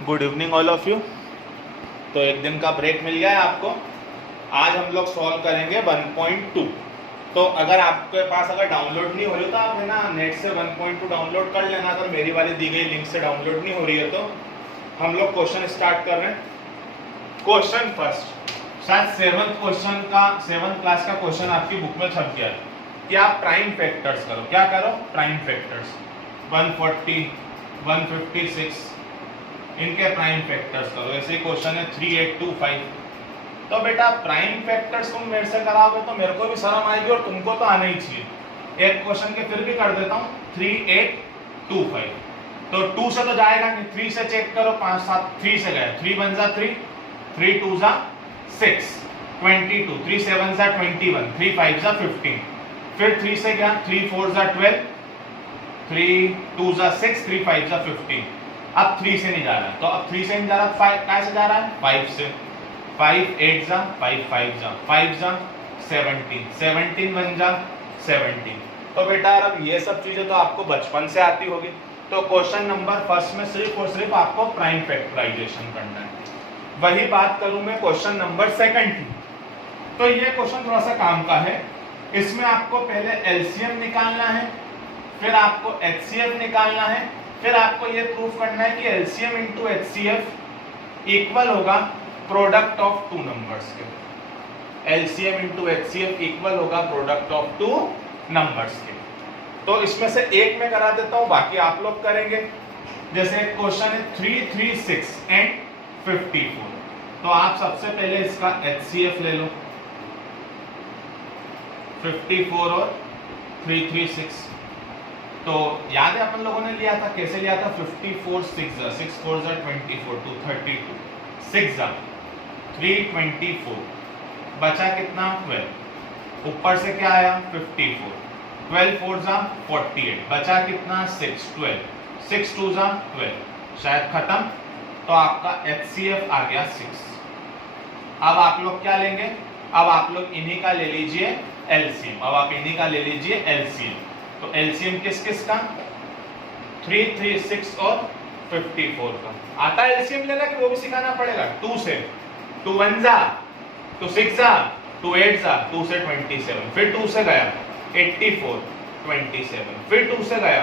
Good evening all of you. तो एक दिन का ब्रेक मिल गया है आपको। आज हम लोग सॉल्व करेंगे 1.2। तो अगर आपके पास अगर डाउनलोड नहीं हो रही तो आप है ना नेट से 1.2 डाउनलोड कर लेना। अगर मेरी वाली दी गई लिंक से डाउनलोड नहीं हो रही है तो हम लोग क्वेश्चन स्टार्ट कर रहे हैं। क्वेश्चन फर्स्ट, शायद सेवंथ क्लास का क्वेश्चन आपकी बुक में छप गया है कि आप प्राइम फैक्टर्स करो। क्या करो? प्राइम फैक्टर्स 140, 156 इनके प्राइम फैक्टर्स करो। ऐसे ही क्वेश्चन है 3825। तो बेटा प्राइम फैक्टर्स तुम मेरे से कराओगे तो मेरे को भी शर्म आएगी और तुमको तो आना ही चाहिए। एक क्वेश्चन के फिर भी कर देता हूँ 3825। तो 2 से तो जाएगा नहीं, 3 से चेक करो। 5 7 3 से गया, 3 1 जा 3, 3 2 जा 6, 22, 3 7 जा 21, 3 5 जा 15। फिर 3 से गया, 3 4 जा 12, 3 2 जा 6, 3 5 जा 15। अब 3 से नहीं जा रहा है तो अब 3 से नहीं जा रहा, 5 काय से जा रहा है? 5 से। 5 8 जा 5 5 जा 5 जा 17, 17 1 जा 17। तो बेटा अब ये सब चीजें तो आपको बचपन से आती होगी। तो क्वेश्चन नंबर फर्स्ट में सिर्फ और सिर्फ आपको प्राइम फैक्टराइजेशन करना है। वही बात करूं मैं क्वेश्चन नंबर सेकंड की। तो ये क्वेश्चन थोड़ा सा काम का है। इसमें आपको पहले एलसीएम निकालना है, फिर आपको एचसीएफ निकालना है, फिर आपको ये प्रूफ करना है कि एलसीएम इंटू एचसीएफ इक्वल होगा प्रोडक्ट ऑफ टू नंबर्स के। एलसीएम इंटू एचसीएफ इक्वल होगा प्रोडक्ट ऑफ टू नंबर्स के। तो इसमें से एक में करा देता हूं, बाकी आप लोग करेंगे। जैसे एक क्वेश्चन है 336 एंड 54। तो आप सबसे पहले इसका एचसीएफ ले लो, 54 और 336। तो याद है अपन लोगों ने लिया था, कैसे लिया था? 54 6 जा 6 4 जा 24, 232, 6 जा 324, बचा कितना? 12। ऊपर से क्या आया? 54, 12 4 जा 48, बचा कितना? 6 12, 6 2 जा 12। शायद खत्म। तो आपका एचसीएफ आ गया 6। अब आप लोग क्या लेंगे? अब आप लोग इन्हीं का ले लीजिए एलसीएम। अब आप इन्हीं का ले लीजिए एलसीएम। तो एलसीएम किस किस का? 336 और 54 का। आता है एलसीएम लेना कि वो भी सिखाना पड़ेगा? 2 से 2 1 जा 2 6 जा 2 8 जा 2 से 27, फिर 2 से गया 84 27, फिर 2 से गया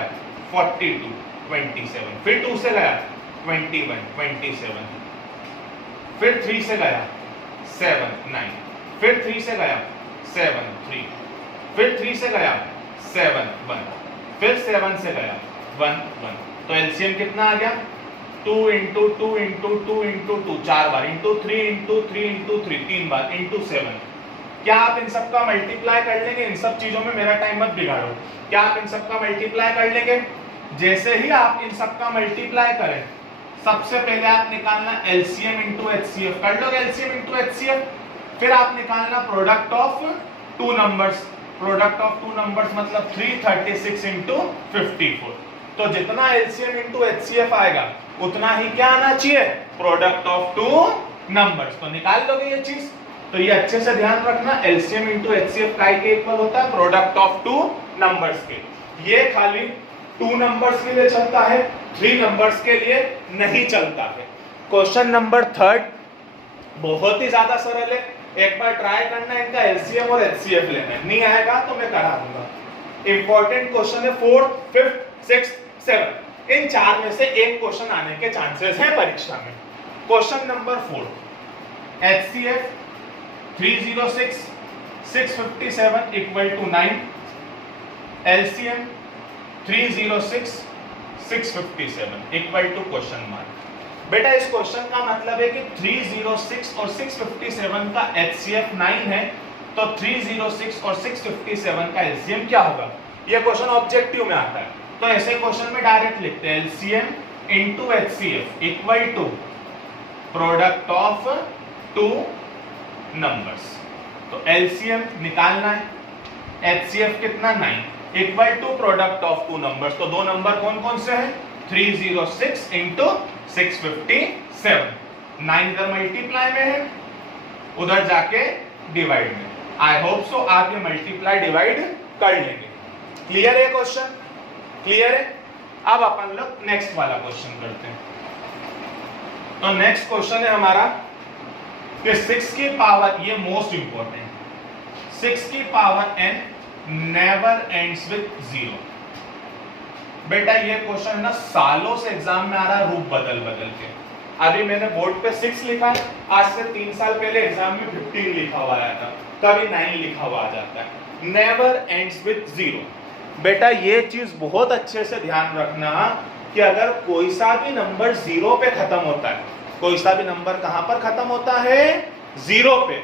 42 27, फिर 2 से गया 21 27, फिर 3 से गया 7 9, फिर 3 से गया 7 3, फिर 3 से गया 7 1, फिर 7 से गया 1 1। तो एलसीएम कितना आ गया? 2 इंटू 2 इंटू 2 इंटू 2 4 बार, इंटू 3 इंटू 3 इंटू 3 3 बार, इंटू 7। क्या आप इन सब का मल्टीप्लाई कर लेंगे? इन सब चीजों में मेरा टाइम मत बिगाड़ो। क्या आप इन सब का मल्टीप्लाई कर लेंगे? जैसे ही आप इन सब का मल्टीप्लाई करें, सबसे पहले आप निकालना एलसीएम इंटू एचसीएफ। कर लोगे एलसीएम इंटू एचसीएफ, फिर आप निकालना product of two numbers. Product of two numbers मतलब 336 इंटू 54। तो जितना एलसीएम इंटू एचसीएफ आएगा उतना ही क्या आना चाहिए? Product of two numbers. तो निकाल लोगे ये चीज। तो ये अच्छे से ध्यान रखना, एलसीएम इंटू एचसीएफ काय के इक्वल होता है? प्रोडक्ट ऑफ टू नंबर्स के। ये खाली 2 नंबर्स के लिए चलता है, 3 नंबर्स के लिए नहीं चलता है। क्वेश्चन नंबर थर्ड बहुत ही ज्यादा सरल है। एक बार ट्राई करना, इनका एलसीएम और एचसीएफ लेना है। नहीं आएगा तो मैं करा दूंगा। इंपॉर्टेंट क्वेश्चन है 4th 5th 6th 7th। इन 4 में से एक क्वेश्चन आने के चांसेस हैं परीक्षा में। Question number 4, HCF 306 657 equal to 9, LCM 306 657 equal to question mark. बेटा इस क्वेश्चन का मतलब है कि 306 और 657 का एचसीएफ 9 है, तो 306 और 657 का एलसीएम क्या होगा? ये क्वेश्चन ऑब्जेक्टिव में आता है। तो ऐसे क्वेश्चन में डायरेक्ट लिखते हैं LCM into HCF equal to product of two numbers. तो एलसीएम निकालना है, एचसीएफ कितना? 9 equal to product of two numbers. तो दो नंबर कौन कौन से हैं? 306 इंटू 657। 9 इधर मल्टीप्लाई में है, उधर जाके डिवाइड में। आई होप सो आप ये मल्टीप्लाई डिवाइड कर लेंगे। क्लियर है क्वेश्चन? क्लियर है? अब अपन लोग नेक्स्ट वाला क्वेश्चन करते हैं। तो नेक्स्ट क्वेश्चन है हमारा कि 6 की पावर, ये मोस्ट इंपॉर्टेंट, 6 की power n never ends with 0। बेटा ये क्वेश्चन ना सालों से एग्जाम में आ रहा, रूप बदल बदल के। अभी मैंने बोर्ड पे 6 लिखा है, आज से 3 साल पहले एग्जाम में 15 लिखा हुआ आया था, कभी 9 लिखा हुआ आ जाता है। Never ends with 0। बेटा ये चीज बहुत अच्छे से ध्यान रखना कि अगर कोई सा भी नंबर 0 पे खत्म होता है, कोई सा भी नंबर कहां पर खत्म होता है, 0 पे,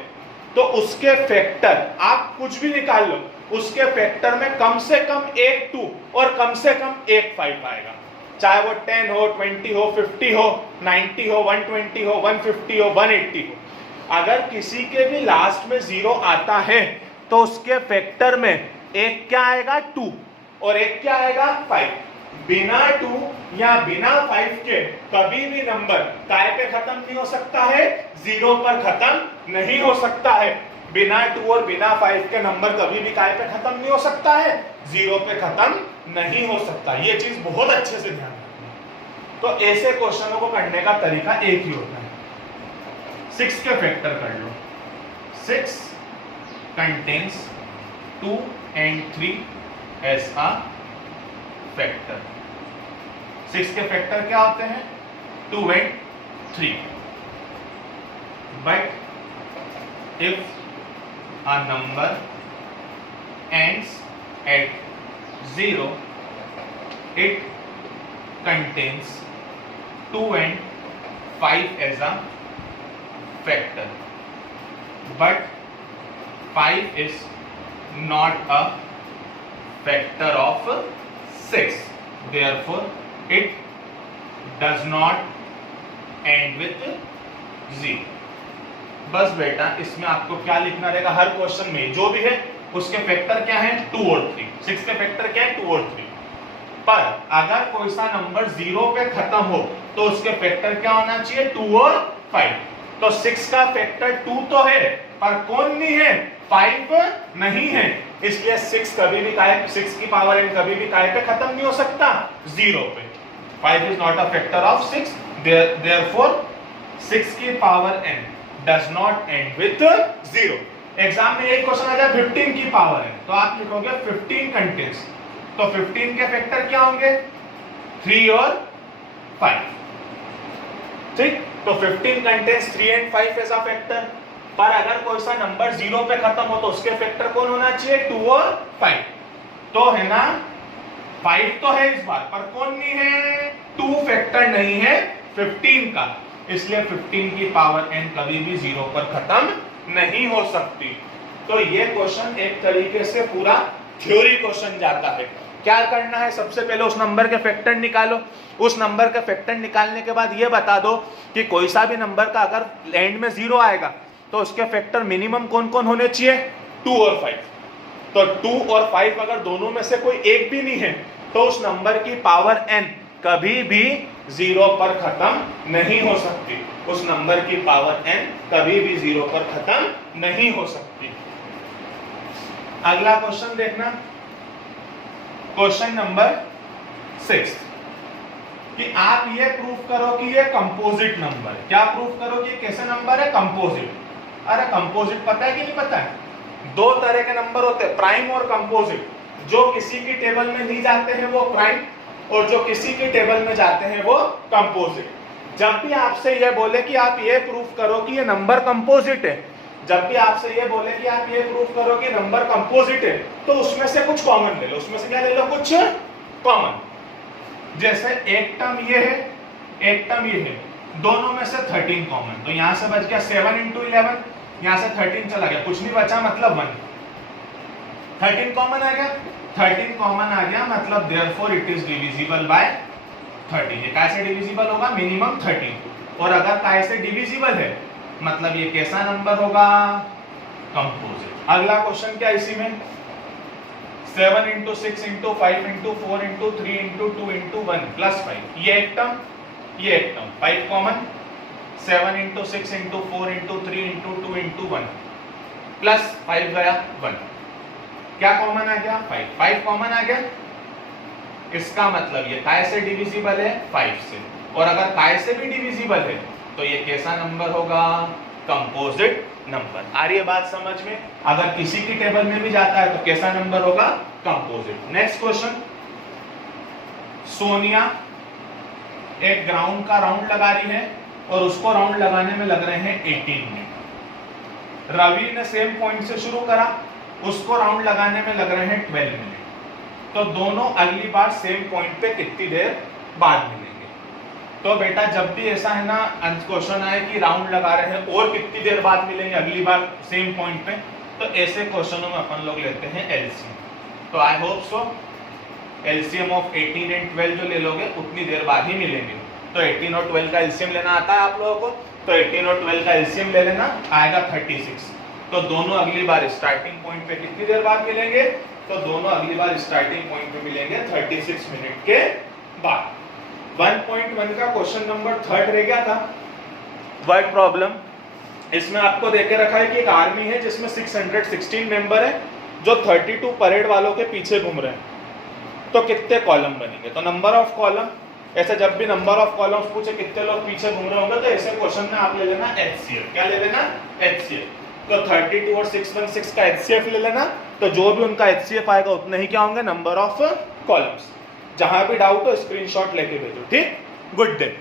तो उसके फैक्टर आप कुछ भी निकाल लो, उसके फैक्टर में कम से कम एक 2 और कम से कम एक 5 आएगा। चाहे वो 10 हो, 20 हो, 50 हो, 90 हो, 120 हो, 150 हो, 180 हो। अगर किसी के भी लास्ट में 0 आता है तो उसके फैक्टर में एक क्या आएगा, 2, और एक क्या आएगा, 5। बिना 2 या बिना 5 के कभी भी नंबर काय पे खत्म नहीं हो सकता है, 0 पर खत्म नहीं हो सकता है। बिना 2 और बिना 5 के नंबर कभी भी काय पे खत्म नहीं हो सकता है, 0 पे खत्म नहीं हो सकता। ये चीज बहुत अच्छे से ध्यान रखना। तो ऐसे क्वेश्चनों को करने का तरीका एक ही होता है, 6 के फैक्टर कर लो। 6 contains 2 and 3 as a factor। 6 के फैक्टर क्या होते हैं, 2 and 3। But if a number ends at 0, it contains 2 and 5 as a factor, but 5 is not a factor of 6, therefore it does not end with 0। बस बेटा इसमें आपको क्या लिखना रहेगा, हर क्वेश्चन में जो भी है उसके फैक्टर क्या है, 2 और 3। 6 के फैक्टर क्या है, 2 और 3। पर अगर कोई सा नंबर 0 पे खत्म हो तो उसके फैक्टर क्या होना चाहिए, 2 और 5। तो 6 का फैक्टर 2 तो है, पर कौन नहीं है, 5 नहीं है। इसलिए 6 कभी भी काय, 6 की पावर n कभी भी काय पे खत्म नहीं हो सकता, 0 पे। 5 is not a factor of 6, therefore 6 की power n does not end with 0। Exam में एक क्वेश्चन आ जाए 15 की पावर n, तो आप लिखोगे 15 कंटेन्स, तो 15 के फैक्टर क्या होंगे, 3 और 5। ठीक, तो 15 contains 3 and 5 as a factor. पर अगर कोई सा नंबर 0 पे खत्म हो तो उसके फैक्टर कौन होना चाहिए, 2 और 5। तो है ना, 5 तो है इस बार, पर कौन नहीं है, 2 फैक्टर नहीं है 15 का। इसलिए 15 की पावर n कभी भी 0 पर खत्म नहीं हो सकती। तो ये क्वेश्चन एक तरीके से पूरा थ्योरी क्वेश्चन जाता है। क्या करना है, सबसे पहले उस नंबर के फैक्टर निकालो। उस नंबर के फैक्टर निकालने के बाद ये बता दो कि कोई सा भी नंबर का अगर एंड में 0 आएगा तो उसके फैक्टर मिनिमम कौन कौन होने चाहिए, 2 और 5। तो 2 और 5 अगर दोनों में से कोई एक भी नहीं है तो उस नंबर की पावर n कभी भी 0 पर खत्म नहीं हो सकती। उस नंबर की पावर n कभी भी 0 पर खत्म नहीं हो सकती। अगला क्वेश्चन देखना, क्वेश्चन नंबर 6, कि आप ये प्रूफ करो कि ये कंपोजिट नंबर है। क्या प्रूफ करो कि कैसे नंबर है, कंपोजिट। अरे कंपोजिट पता है कि नहीं पता है, 2 तरह के नंबर होते हैं, प्राइम और कंपोजिट। जो किसी की टेबल में नहीं जाते हैं वो प्राइम, और जो किसी की टेबल में जाते हैं वो कंपोजिट। जब भी आपसे ये बोले कि आप ये प्रूफ करो कि ये नंबर कंपोजिट है, जब भी आपसे ये बोले कि आप ये प्रूफ करो कि नंबर कंपोजिट है, तो उसमें से कुछ कॉमन ले लो। उसमें से क्या ले लो, कुछ कॉमन। जैसे एक टर्म ये है, एक टर्म ये है, दोनों में से 13 कॉमन, तो यहां से बच गया 7 × 11, यहां से 13 चला गया, कुछ नहीं बचा, मतलब 1। 13 कॉमन आ गया, 13 कॉमन आ गया, मतलब therefore it is divisible by 13। ये कैसे डिविजिबल होगा, मिनिमम 13। और अगर कैसे डिविजिबल है मतलब ये कैसा नंबर होगा, कंपोजिट। अगला क्वेश्चन क्या इसी में, 7 × 6 × 5 × 4 × 3 × 2 × 1 + 5। ये एक टर्म, ये एक टर्म, 5 कॉमन, 7 × 6 × 4 × 3 × 2 × 1 प्लस 5 गया 1। क्या कॉमन आ गया, 5। 5 कॉमन आ गया, इसका मतलब ये काय से डिविजिबल है, 5 से। और अगर काय से भी डिविजिबल है तो ये कैसा नंबर होगा? Composite number. आ रही है बात समझ में? अगर किसी की टेबल में भी जाता है तो कैसा नंबर होगा? कंपोजिट। नेक्स्ट क्वेश्चन, सोनिया एक ग्राउंड का राउंड लगा रही है और उसको राउंड लगाने में लग रहे हैं 18 मिनट। रवि ने सेम पॉइंट से शुरू करा, उसको राउंड लगाने में लग रहे हैं 12 मिनट। तो दोनों अगली बार सेम पॉइंट पे कितनी देर बाद मिलेंगे? तो बेटा जब भी ऐसा है ना क्वेश्चन आए कि राउंड लगा रहे हैं और कितनी देर बाद मिलेंगे अगली बार सेम पॉइंट पे, तो ऐसे क्वेश्चनों में अपन लोग लेते हैं एलसीएम। तो I hope so LCM of 18 and 12 जो ले लोगे उतनी देर बाद ही मिलेंगे। तो 18 और 12 का एलसीएम लेना आता है आप लोगों को, तो 18 और 12 का एलसीएम ले लेना, आएगा 36। तो दोनों अगली बार स्टार्टिंग पॉइंट पे कितनी देर बाद मिलेंगे? तो दोनों अगली बार स्टार्टिंग पॉइंट पे मिलेंगे 36 मिनट के बाद। 1.1 का क्वेश्चन नंबर 3 रह गया था, वर्ड प्रॉब्लम। इसमें आपको देके रखा है कि एक आर्मी है जिसमें 616 मेंबर है जो 32 परेड वालों के पीछे घूम रहे हैं। तो कितने कॉलम बनेंगे? तो नंबर ऑफ कॉलम, ऐसे जब भी नंबर ऑफ कॉलम्स पूछे कितने लोग पीछे घूम रहे होंगे तो ऐसे क्वेश्चन में आप ले लेना HCF। क्या ले लेना? HCF। तो 32 और 616 का HCF ले लेना, तो जो भी उनका HCF आएगा उतने ही क्या होंगे? Number of columns. जहां भी डाउट हो स्क्रीनशॉट लेके भेजो, ठीक? Good day.